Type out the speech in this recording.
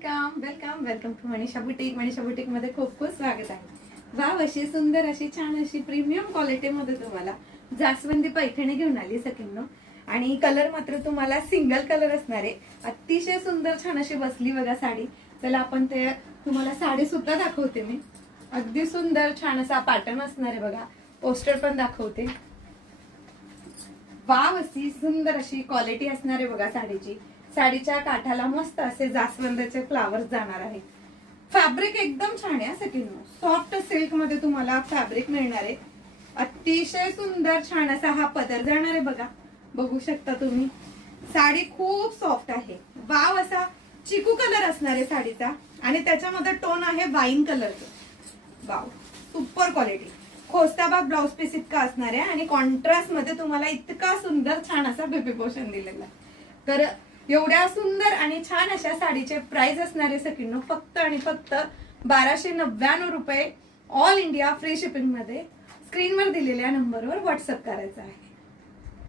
Welcome welcome to Manisha boutique. Manisha boutique मध्ये खूप खूप स्वागत आहे. वाव, अशी सुंदर अशी छान अशी प्रीमियम क्वालिटी मध्ये तुम्हाला जास्वंदी पैठणी घेऊन आली सकिनो. आणि कलर मात्र तुम्हाला सिंगल कलर असणार आहे. अतिशय सुंदर छान अशी बसली बघा साडी. चला आपण ते तुम्हाला साडी सुद्धा दाखवते मी. अगदी सुंदर छान असा पॅटर्न असणार आहे बघा. पोस्टर पण दाखवते. वाव, अशी सुंदर अशी क्वालिटी असणार आहे बघा साडीची. साडीच्या काठाला मस्त असे जास्वंदाचे फ्लावर्स जाणार आहे. फॅब्रिक एकदम छान आहे सकिनो. सॉफ्ट सिल्क मध्ये तुम्हाला फॅब्रिक मिळणार आहे. अतिशय सुंदर छान असा हा पदर जाणार आहे बघा. बघू शकता तुम्ही. साडी खूप सॉफ्ट आहे. वाव, असा चिकू कलर असणार आहे साडीचा आणि त्याच्यामध्ये टोन आहे वाईन कलरचा. Wow, super quality. खोस्ताबाग ब्लाउज पीस इतका असणार आहे आणि कॉन्ट्रास्ट मध्ये तुम्हाला इतका सुंदर छान असा बेबी पोर्शन दिलेला आहे. तर एवढ्या सुंदर आणि छान अशा साडीचे प्राइस असणारे सकिनो फक्त आणि फक्त 1299 रुपये. ऑल इंडिया फ्री शिपिंग मध्ये. स्क्रीनवर दिलेल्या नंबरवर व्हॉट्सअप करायचा आहे.